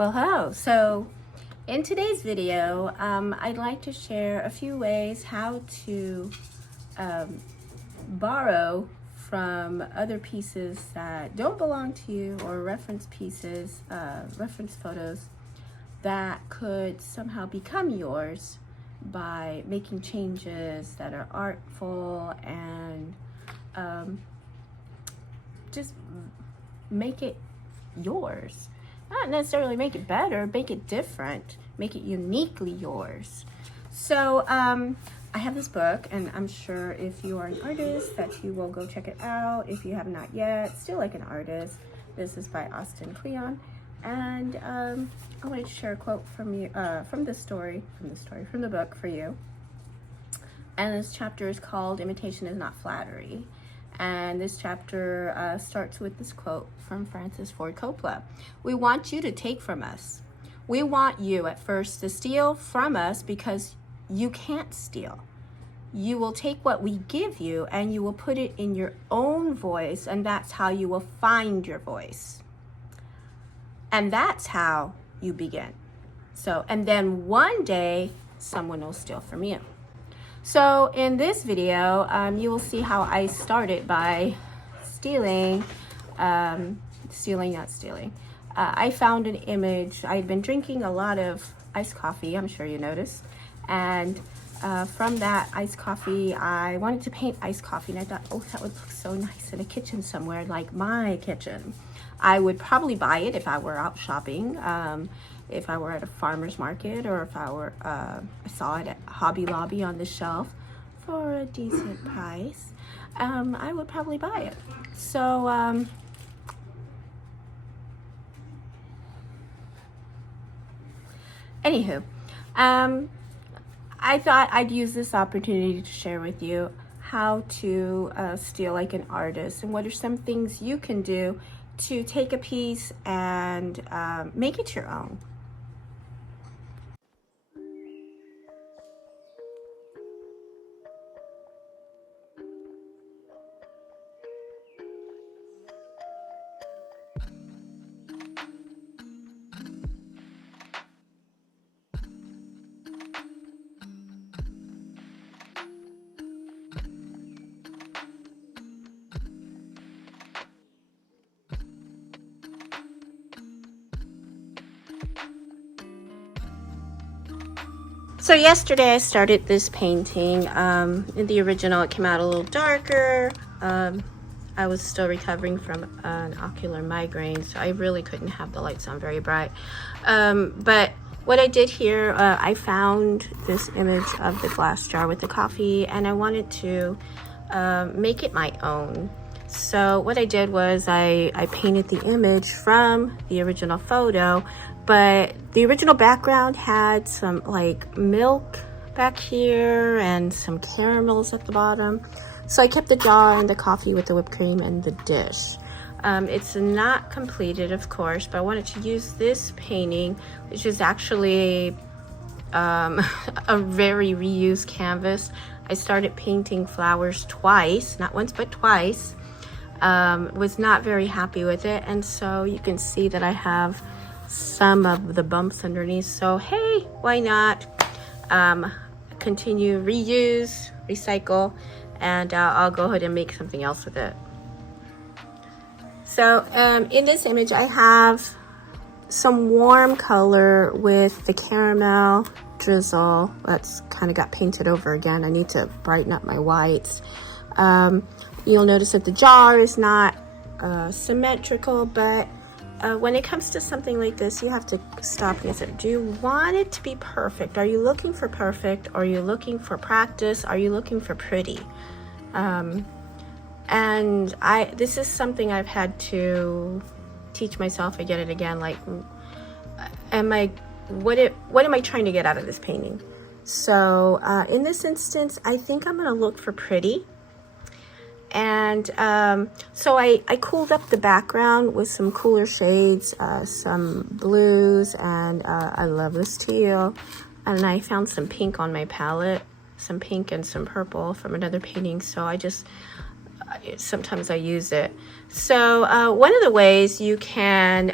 Well, hello. So in today's video, I'd like to share a few ways how to borrow from other pieces that don't belong to you, or reference pieces, reference photos that could somehow become yours by making changes that are artful and just make it yours. Not necessarily make it better, make it different, make it uniquely yours. So I have this book, and I'm sure if you are an artist that you will go check it out. If you have not yet, Still Like an Artist. This is by Austin Kleon, and I wanted to share a quote from you, from the book for you. And this chapter is called "Imitation is Not Flattery." And this chapter starts with this quote from Ford Coppola. "We want you to take from us. We want you at first to steal from us because you can't steal. You will take what we give you and you will put it in your own voice, and that's how you will find your voice. And that's how you begin. And then one day, someone will steal from you." So in this video, you will see how I started by stealing. I found an image. I'd been drinking a lot of iced coffee, I'm sure you noticed. And from that iced coffee, I wanted to paint iced coffee. And I thought, oh, that would look so nice in a kitchen somewhere, like my kitchen. I would probably buy it if I were out shopping. If I were at a farmer's market, or if I were, I saw it at Hobby Lobby on the shelf for a decent price, I would probably buy it. So, anywho, I thought I'd use this opportunity to share with you how to steal like an artist, and what are some things you can do to take a piece and make it your own. So yesterday I started this painting. In the original it came out a little darker. I was still recovering from an ocular migraine, so I really couldn't have the lights on very bright. But what I did here, I found this image of the glass jar with the coffee, and I wanted to make it my own. So what I did was I painted the image from the original photo, but the original background had some like milk back here and some caramels at the bottom. So I kept the jar and the coffee with the whipped cream and the dish. It's not completed, of course, but I wanted to use this painting, which is actually a very reused canvas. I started painting flowers twice, not once, but twice. Was not very happy with it, and so you can see that I have some of the bumps underneath. So hey, why not continue, reuse, recycle, and I'll go ahead and make something else with it. So in this image I have some warm color with the caramel drizzle that's kind of got painted over again. I need to brighten up my whites. You'll notice that the jar is not symmetrical, but when it comes to something like this, you have to stop and say, do you want it to be perfect? Are you looking for perfect? Are you looking for practice? Are you looking for pretty? And this is something I've had to teach myself again and again. Like, what am I trying to get out of this painting? So in this instance, I think I'm gonna look for pretty. And so I cooled up the background with some cooler shades, some blues, and I love this teal. And I found some pink on my palette, some pink and some purple from another painting. So sometimes I use it. So one of the ways you can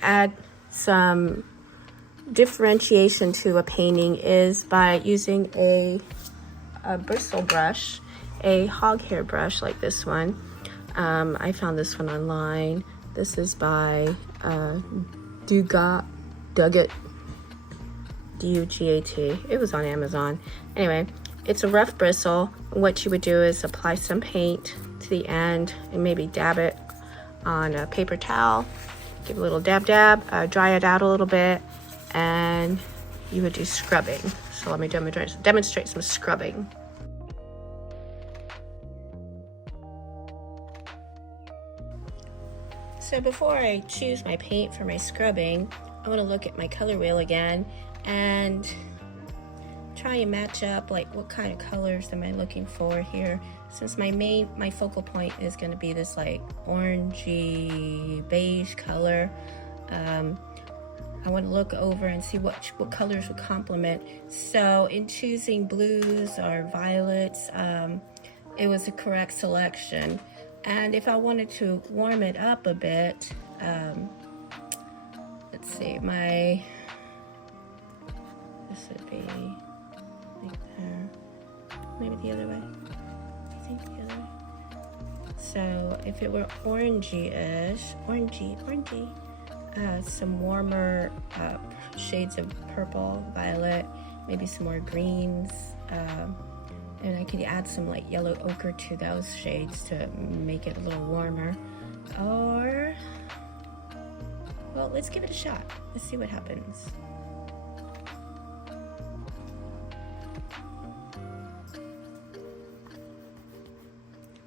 add some differentiation to a painting is by using a bristle brush, a hog hair brush like this one. I found this one online. This is by Dugat, D-U-G-A-T. It was on Amazon. Anyway, it's a rough bristle. What you would do is apply some paint to the end and maybe dab it on a paper towel. Give a little dab, dry it out a little bit, and you would do scrubbing. So let me demonstrate some scrubbing. So before I choose my paint for my scrubbing, I want to look at my color wheel again and try and match up like what kind of colors am I looking for here. Since my focal point is going to be this like orangey beige color, I want to look over and see what colors would complement. So in choosing blues or violets, it was a correct selection. And if I wanted to warm it up a bit, let's see, this would be like there, maybe the other way. I think the other way. So if it were orangey-ish, orangey, some warmer shades of purple, violet, maybe some more greens, and I could add some like yellow ochre to those shades to make it a little warmer. Or, well, let's give it a shot. Let's see what happens.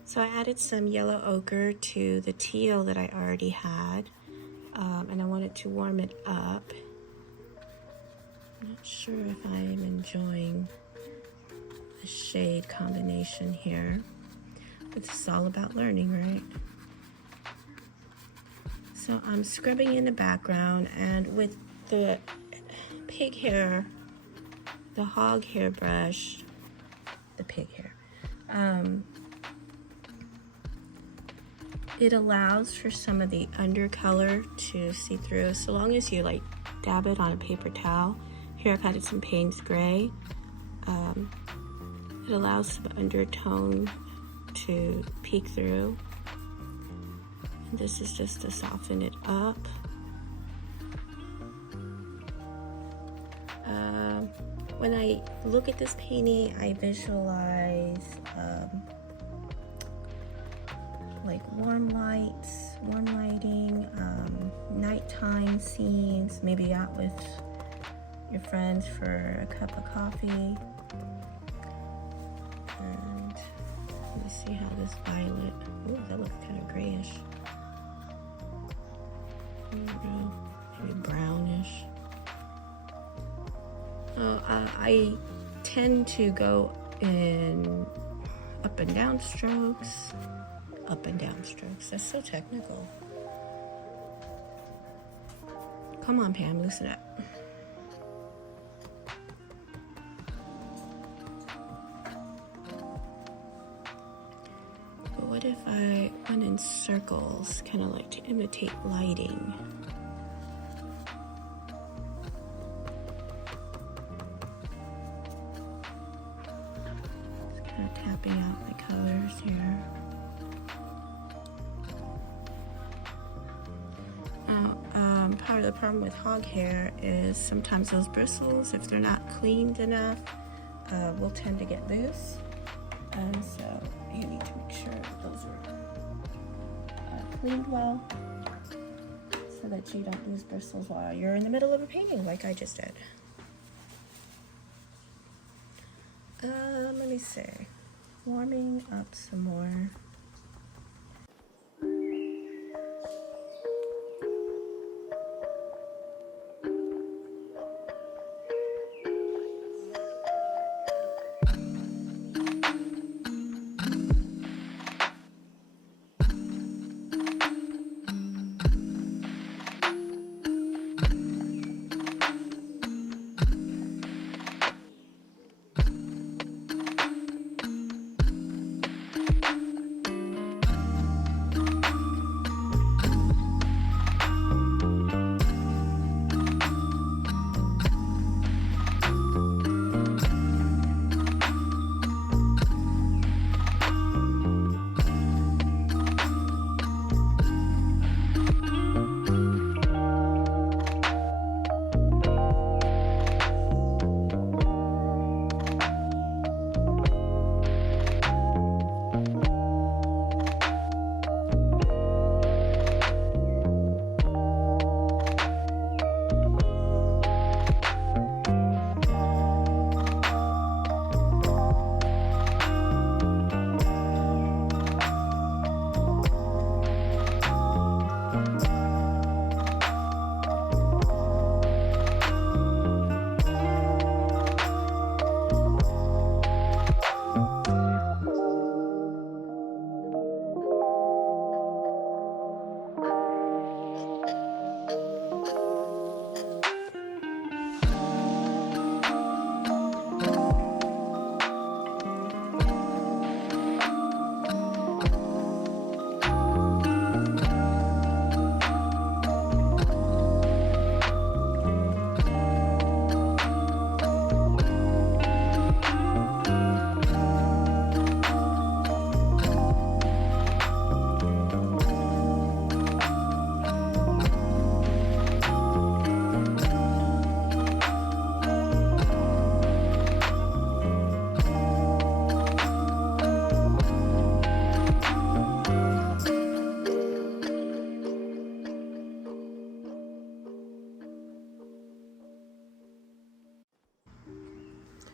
So I added some yellow ochre to the teal that I already had, and I wanted to warm it up. I'm not sure if I'm enjoying the shade combination here, but this is all about learning, right? So I'm scrubbing in the background, and with the pig hair, the hog hair brush, the pig hair, it allows for some of the undercolor to see through, so long as you like dab it on a paper towel. Here I've added some Payne's Gray. It allows some undertone to peek through. And this is just to soften it up. When I look at this painting, I visualize like warm lights, warm lighting, nighttime scenes, maybe out with your friends for a cup of coffee. And let me see how this violet, ooh, that looks kind of grayish. Maybe brownish. I tend to go in up and down strokes. Up and down strokes. That's so technical. Come on, Pam, loosen up. But what if I went in circles, kind of like to imitate lighting? Just kind of tapping out my colors here. Part of the problem with hog hair is sometimes those bristles, if they're not cleaned enough, will tend to get loose. And so you need to make sure those are cleaned well so that you don't lose bristles while you're in the middle of a painting like I just did. Let me see. Warming up some more.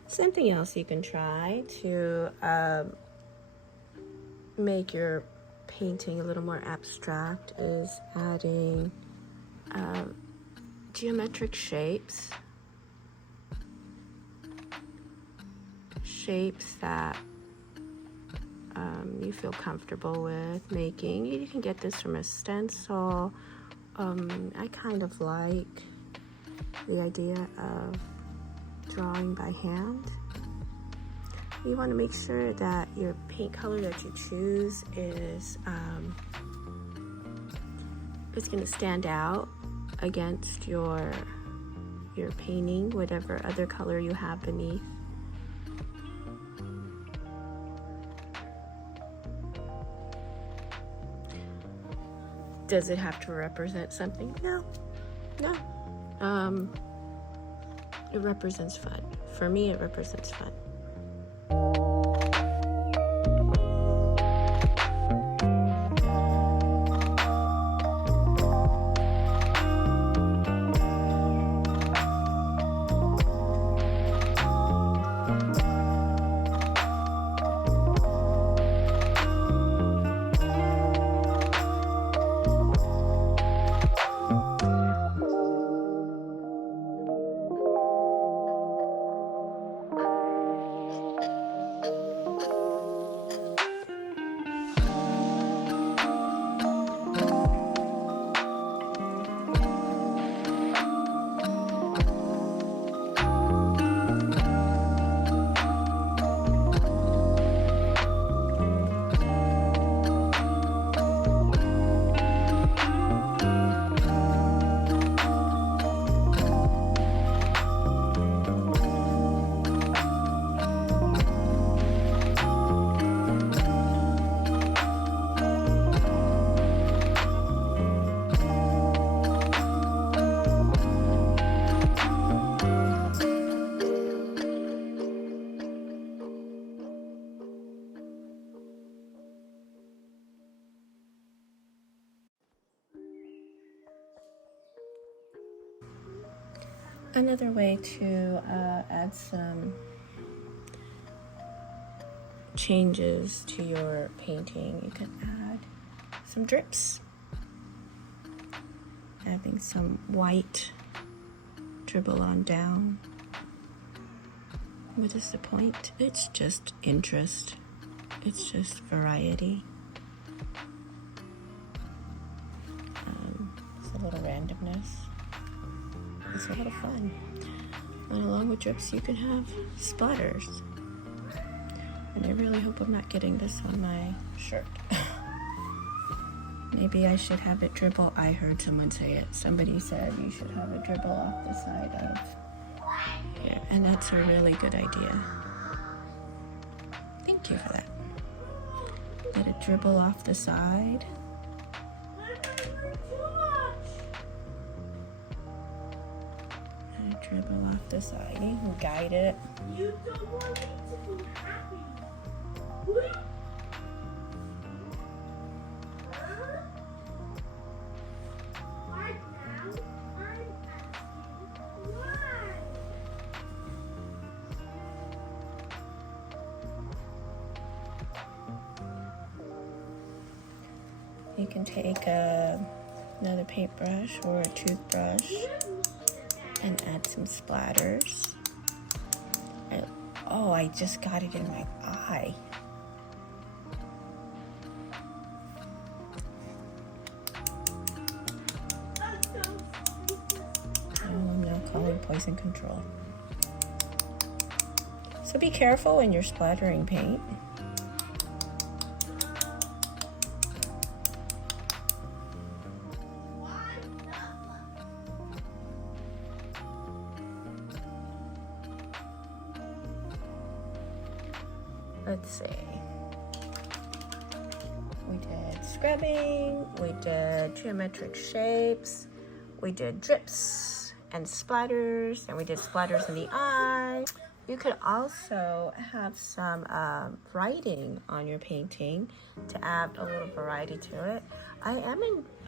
Something else you can try to make your painting a little more abstract is adding geometric shapes. Shapes that you feel comfortable with making. You can get this from a stencil. I kind of like the idea of drawing by hand. You want to make sure that your paint color that you choose is it's going to stand out against your painting, whatever other color you have beneath. Does it have to represent something? No. It represents fun. For me, it represents fun. Another way to add some changes to your painting, you can add some drips. Having some white dribble on down. What is the point? It's just interest. It's just variety. It's a little randomness. It's a lot of fun. And along with drips, you can have splatters. And I really hope I'm not getting this on my shirt. Maybe I should have it dribble. I heard someone say it. Somebody said you should have it dribble off the side of here. And that's a really good idea. Thank you for that. Let it dribble off the side. Dribble off the side. You can guide it. You don't want me to be happy. Right now, I'm asking why. You can take another paintbrush or a toothbrush and add some splatters. Oh, I just got it in my eye. I'm now calling poison control. So be careful when you're splattering paint. Let's see. We did scrubbing, we did geometric shapes, we did drips and splatters, and we did splatters in the eye. You could also have some writing on your painting to add a little variety to it. I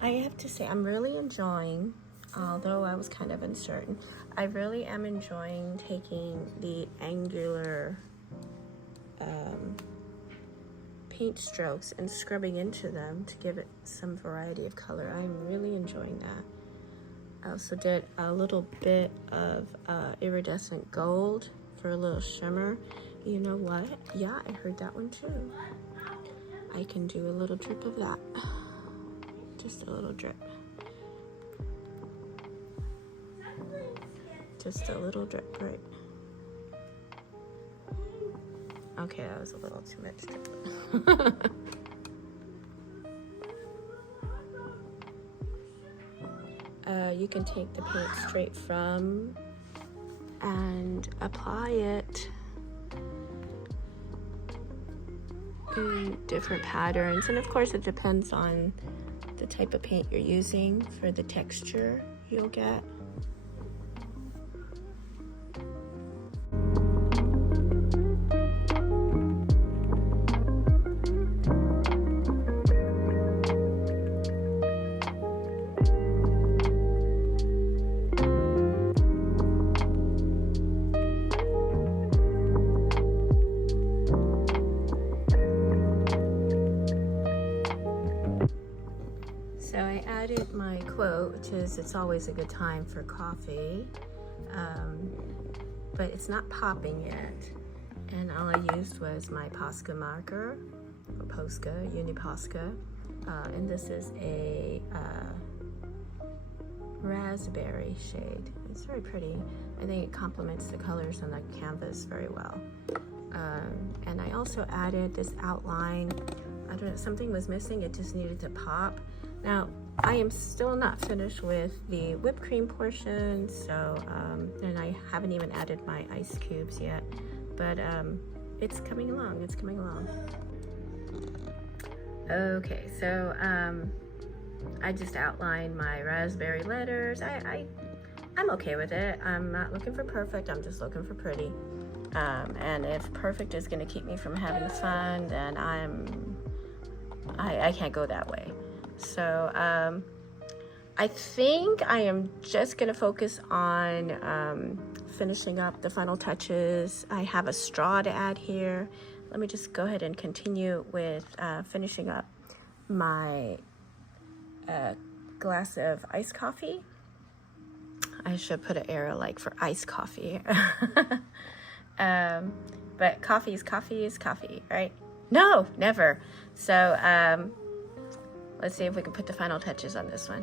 have to say, I'm really enjoying although I was kind of uncertain. I really am enjoying taking the angular paint strokes and scrubbing into them to give it some variety of color. I'm really enjoying that. I also did a little bit of iridescent gold for a little shimmer. You know what? Yeah, I heard that one too. I can do a little drip of that. Just a little drip. Just a little drip, right? Okay, that was a little too much drip. You can take the paint straight from and apply it in different patterns, and of course it depends on the type of paint you're using for the texture you'll get. So I added my quote, which is, "It's always a good time for coffee," but it's not popping yet. And all I used was my Posca marker, or Posca, Uni Posca, and this is a raspberry shade. It's very pretty. I think it complements the colors on the canvas very well. And I also added this outline. I don't know, something was missing, it just needed to pop. Now, I am still not finished with the whipped cream portion, so, and I haven't even added my ice cubes yet, but it's coming along, it's coming along. Okay, so I just outlined my raspberry letters. I'm okay with it. I'm not looking for perfect, I'm just looking for pretty. And if perfect is gonna keep me from having fun, then I can't go that way. So I think I am just gonna focus on finishing up the final touches. I have a straw to add here. Let me just go ahead and continue with finishing up my glass of iced coffee. I should put an arrow like for iced coffee. But coffee is coffee, right? No, never. So let's see if we can put the final touches on this one.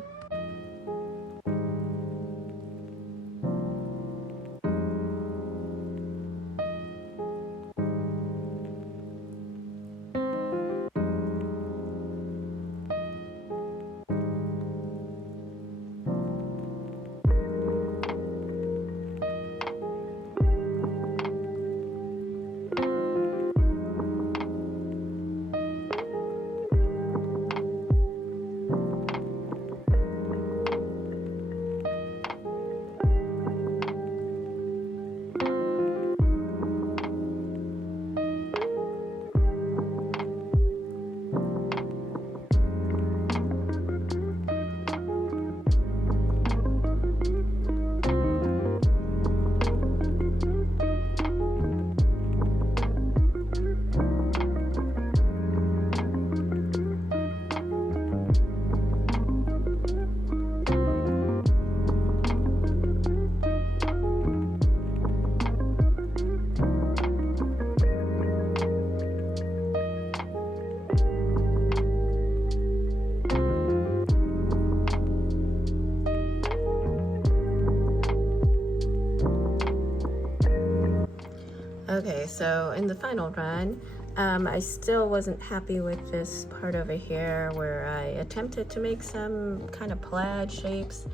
Okay, so in the final run, I still wasn't happy with this part over here where I attempted to make some kind of plaid shapes,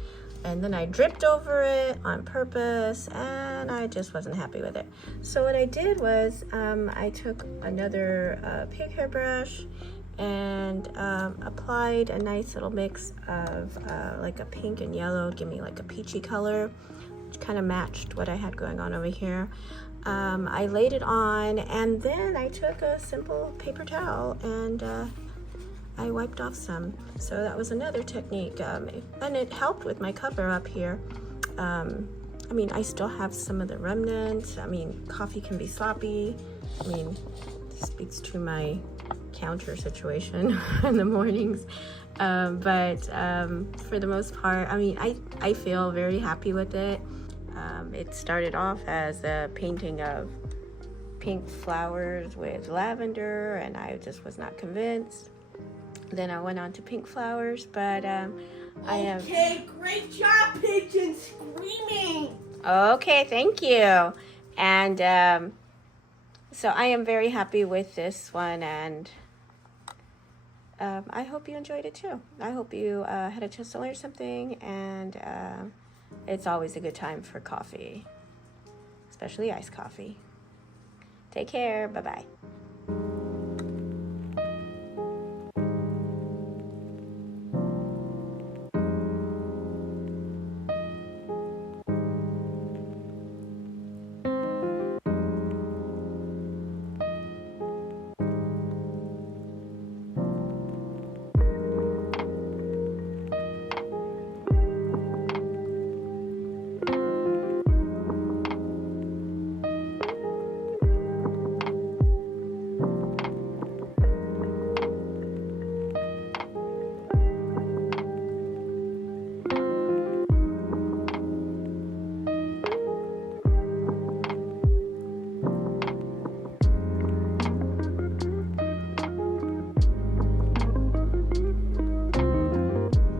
and then I dripped over it on purpose, and I just wasn't happy with it. So what I did was I took another pig hair brush and applied a nice little mix of like a pink and yellow, give me like a peachy color, which kind of matched what I had going on over here. I laid it on, and then I took a simple paper towel and I wiped off some. So that was another technique, and it helped with my cover up here. I mean, I still have some of the remnants. I mean, coffee can be sloppy. I mean, this speaks to my counter situation in the mornings. But for the most part, I mean, I feel very happy with it. It started off as a painting of pink flowers with lavender, and I just was not convinced. Then I went on to pink flowers, but I have... Okay, great job, Pigeon Screaming! Okay, thank you. And so I am very happy with this one, and I hope you enjoyed it too. I hope you had a chance to learn something, and it's always a good time for coffee, especially iced coffee. Take care. Bye-bye.